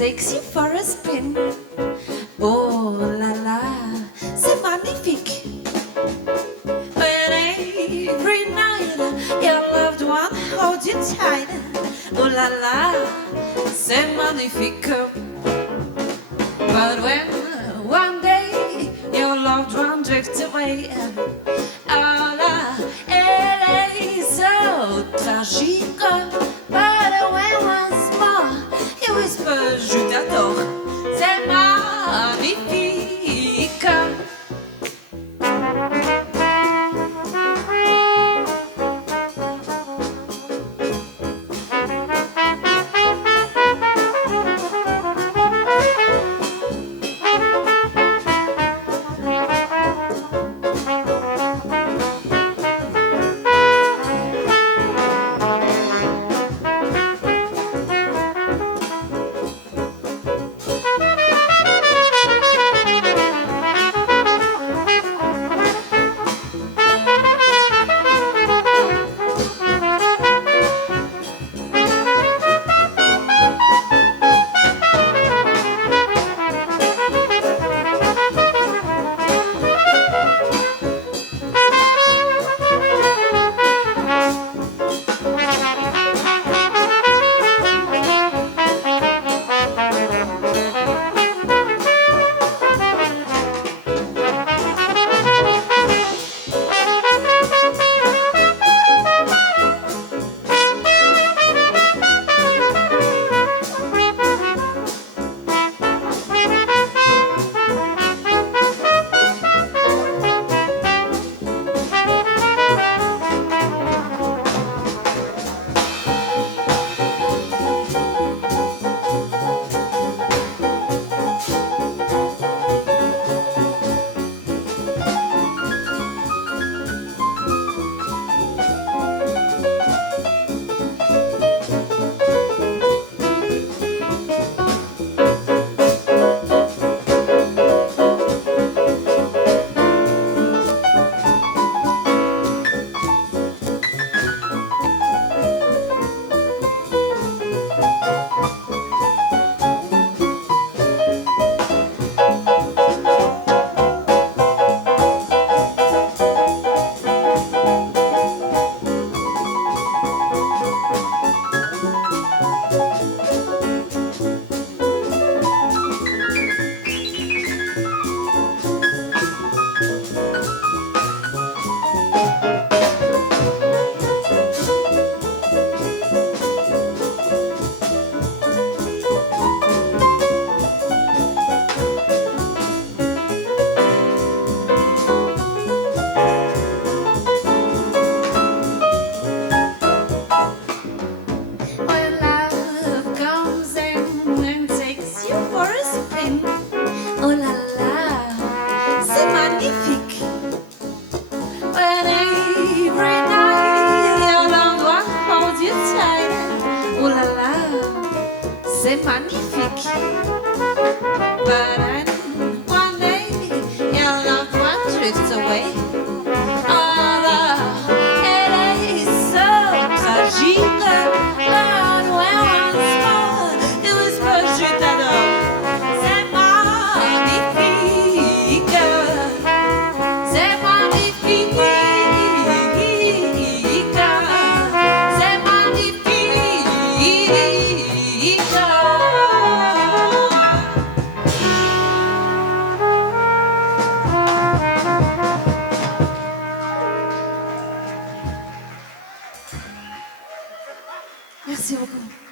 takes you for a spin. Oh la la, c'est magnifique. When every night your loved one holds you tight. Oh la la, c'est magnifique. But when one day your loved one drifts away, oh la, elle est so tragique. But when once more he whispers, je t'adore, c'est magnifique. C'est magnifique. But then one day your loved one drifts away. Oh, elle est so tragique. But when once more you whisper je t'adore, c'est magnifique. C'est magnifique. C'est magnifique. Merci beaucoup.